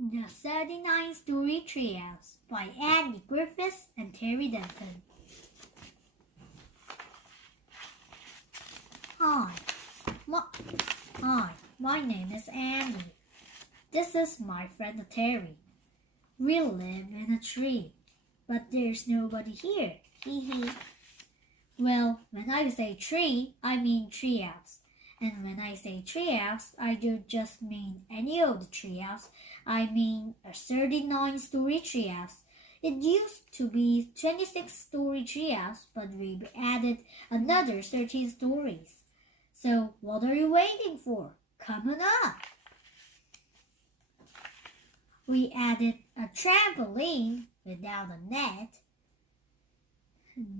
The 39-storey treehouse by Andy Griffiths and Terry Denton. Hi, my name is Andy. This is my friend Terry. We live in a tree, but there's nobody here. Hee hee. Well, when I say tree, I mean treehouse. And when I say treehouse, I don't just mean any old treehouse. I mean a 39-storey treehouse. It used to be 26-storey treehouse, but we added another 13 stories. So what are you waiting for? Come on up. We added a trampoline without a net.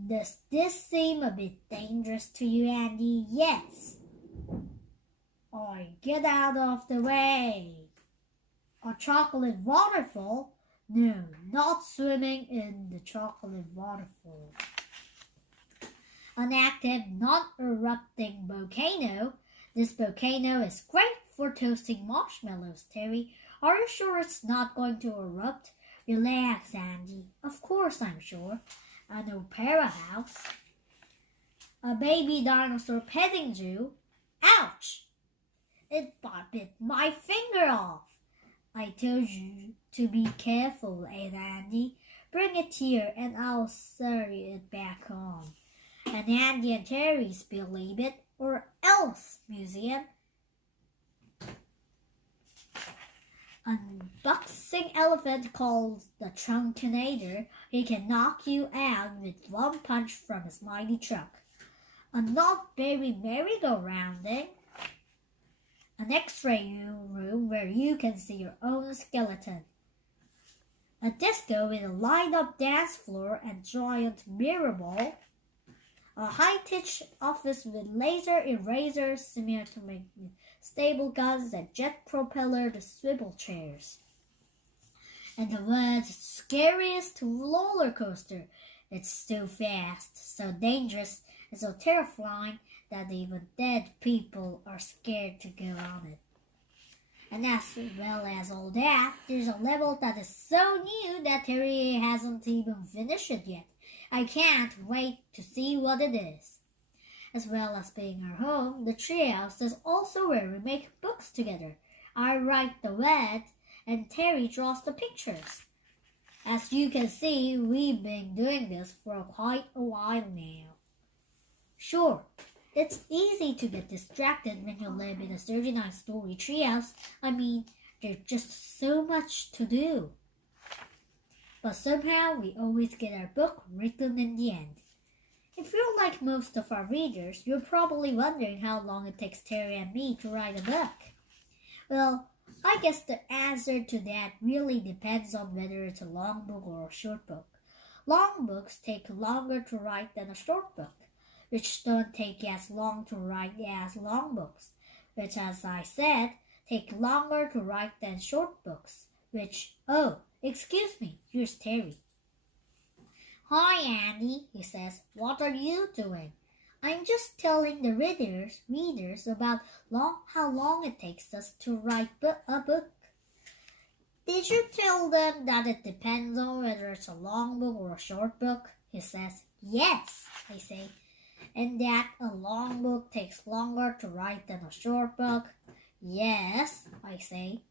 Does this seem a bit dangerous to you, Andy? Yes. Get out of the way. A chocolate waterfall? No, not swimming in the chocolate waterfall. An active, non-erupting volcano? This volcano is great for toasting marshmallows, Terry. Are you sure it's not going to erupt? Relax, Andy. Of course I'm sure. An opera house. A baby dinosaur petting zoo? Ouch! It bit my finger off. I told you to be careful, Andy. Bring it here and I'll sew it back on. An Andy and Terry's Believe It or Else museum. Unboxing elephant called the Trunkinator. He can knock you out with one punch from his mighty truck. A not very merry-go-rounding. An X-ray room where you can see your own skeleton. A disco with a lined-up dance floor and giant mirror ball. A high-tech office with laser erasers, semi-automatic stable guns, and jet propeller swivel chairs. And the world's scariest roller coaster. It's so fast, so dangerous, and so terrifying that even dead people are scared to go on it. And as well as all that, there's a level that is so new that Terry hasn't even finished it yet. I can't wait to see what it is. As well as being our home, the treehouse is also where we make books together. I write the words and Terry draws the pictures. As you can see, we've been doing this for quite a while now. Sure, it's easy to get distracted when you live in a 39-storey treehouse. I mean, there's just so much to do. But somehow we always get our book written in the end. If you're like most of our readers, you're probably wondering how long it takes Terry and me to write a book. Well, I guess the answer to that really depends on whether it's a long book or a short book. Long books take longer to write than a short book, which don't take as long to write as long books, which, as I said, take longer to write than short books, which, excuse me, here's Terry. Hi, Andy, he says. What are you doing? I'm just telling the readers about how long it takes us to write a book. Did you tell them that it depends on whether it's a long book or a short book? He says. Yes, I say. And that a long book takes longer to write than a short book? Yes, I say.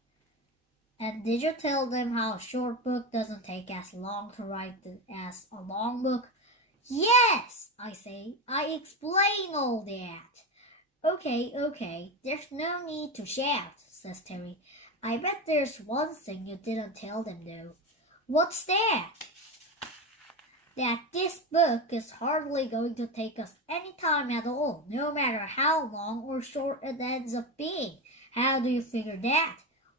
And did you tell them how a short book doesn't take as long to write as a long book? Yes, I say. I explain all that. Okay, there's no need to shout, says Terry. I bet there's one thing you didn't tell them though. What's that? That this book is hardly going to take us any time at all, no matter how long or short it ends up being. How do you figure that?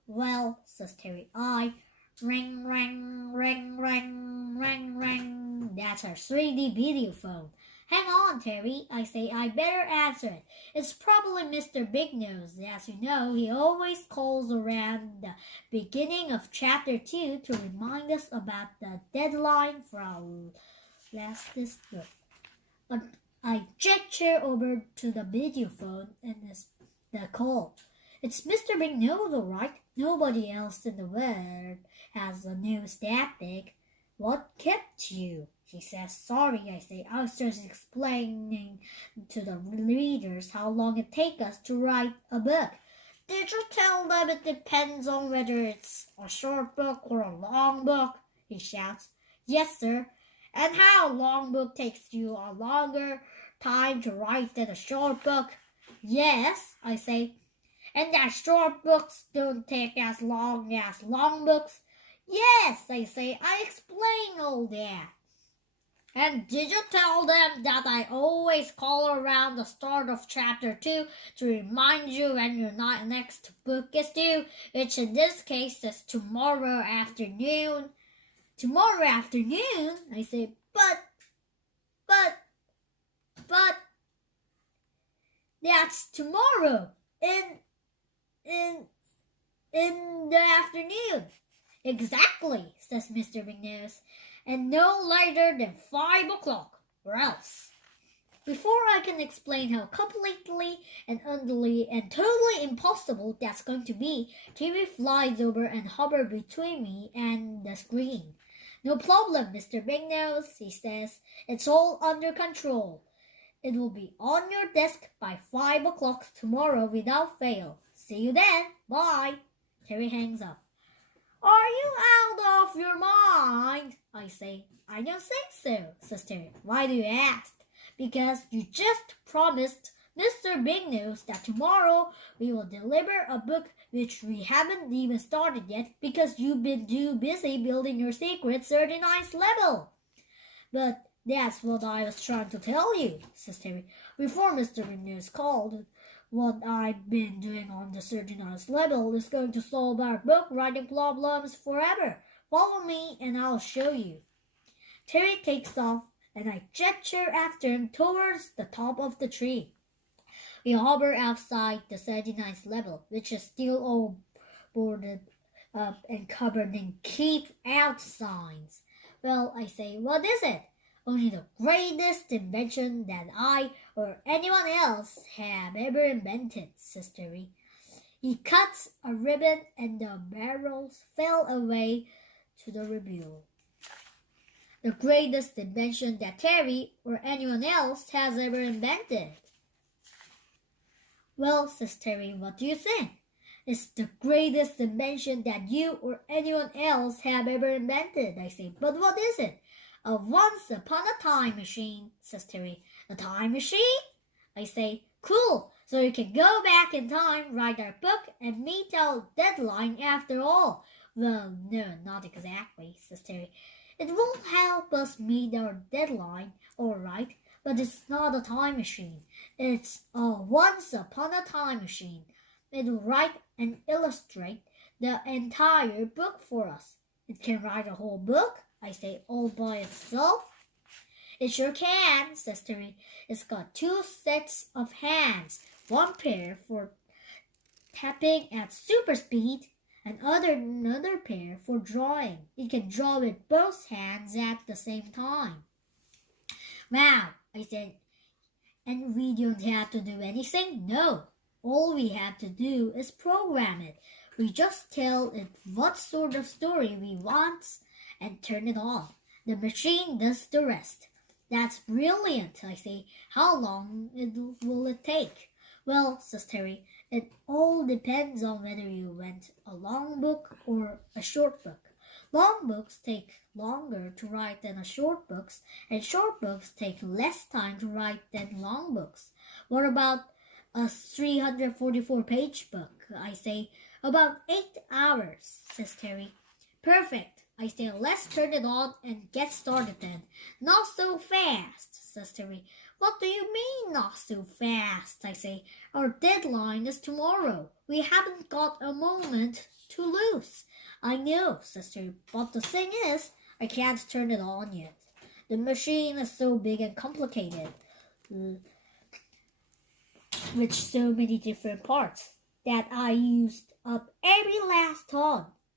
Well, says Terry, ring, ring, ring, ring, ring, ring. That's our 3D video phone. Hang on, Terry, I say. I better answer it. It's probably Mr. Big Nose. As you know, he always calls around the beginning of Chapter 2 to remind us about the deadline for our latest book. I gesture over to the video phone and the call. It's Mr. Big Nose, all right. Nobody else in the world has a nose that big. What kept you? She says. Sorry, I say. I was just explaining to the readers how long it takes us to write a book. Did you tell them it depends on whether it's a short book or a long book? He shouts. Yes, sir. And how a long book takes you a longer time to write than a short book? Yes, I say. And that short books don't take as long as long books? Yes, I say. I explain all that. And did you tell them that I always call around the start of chapter 2 to remind you when your next book is due, which in this case is tomorrow afternoon? Tomorrow afternoon? I say, but, that's tomorrow, in the afternoon. Exactly, says Mr. Big Nose, and no later than 5 o'clock, or else. Before I can explain how completely and utterly and totally impossible that's going to be, TV flies over and hovers between me and the screen. No problem, Mr. Big Nose, he says. It's all under control. It will be on your desk by 5 o'clock tomorrow without fail. See you then. Bye. Terry hangs up. Are you out of your mind? I say. I don't think so, says Terry. Why do you ask? Because you just promised Mr. Big Nose that tomorrow we will deliver a book which we haven't even started yet because you've been too busy building your secret 39th level. But that's what I was trying to tell you, says Terry. Before Mr. Big Nose called, what I've been doing on the 39th level is going to solve our book writing problems forever. Follow me and I'll show you. Terry takes off and I gesture after him towards the top of the tree. We hover outside the 39th level, which is still all boarded up and covered in keep out signs. Well, I say, what is it? Only the greatest invention that I or anyone else have ever invented, says Terry. He cuts a ribbon and the barrels fell away to the rebuild. The greatest invention that Terry or anyone else has ever invented. Well, says Terry, what do you think? It's the greatest invention that you or anyone else have ever invented, I say. But what is it? A once upon a time machine, says Terry. A time machine? I say, cool, so you can go back in time, write our book, and meet our deadline after all. Well, no, not exactly, says Terry. It won't help us meet our deadline, all right, but it's not a time machine. It's a once upon a time machine. It'll write and illustrate the entire book for us. It can write a whole book, I say, all by itself. It sure can, says Terry. It's got 2 sets of hands, one pair for tapping at super speed, and another pair for drawing. It can draw with both hands at the same time. Wow, I said, and we don't have to do anything? No, all we have to do is program it. We just tell it what sort of story we want and turn it on. The machine does the rest. That's brilliant, I say. How long will it take? Well, says Terry, it all depends on whether you want a long book or a short book. Long books take longer to write than short books, and short books take less time to write than long books. What about a 344-page book? I say, about 8 hours, says Terry. Perfect. I say, let's turn it on and get started then. Not so fast, says Terry. What do you mean, not so fast? I say, our deadline is tomorrow. We haven't got a moment to lose. I know, says Terry, but the thing is, I can't turn it on yet. The machine is so big and complicated, with so many different parts, that I used up every last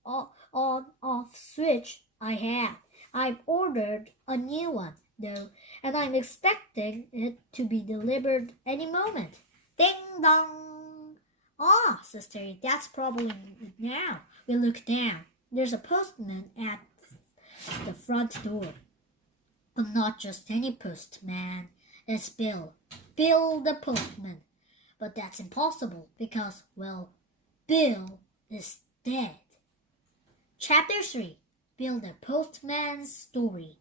on-off switch I have. I've ordered a new one, though, and I'm expecting it to be delivered any moment. Ding dong! Ah, says Terry, that's probably it now. We look down. There's a postman at the front door. But not just any postman. It's Bill. Bill the postman. But that's impossible because, well, Bill is dead. Chapter 3. Bill the Postman's Story.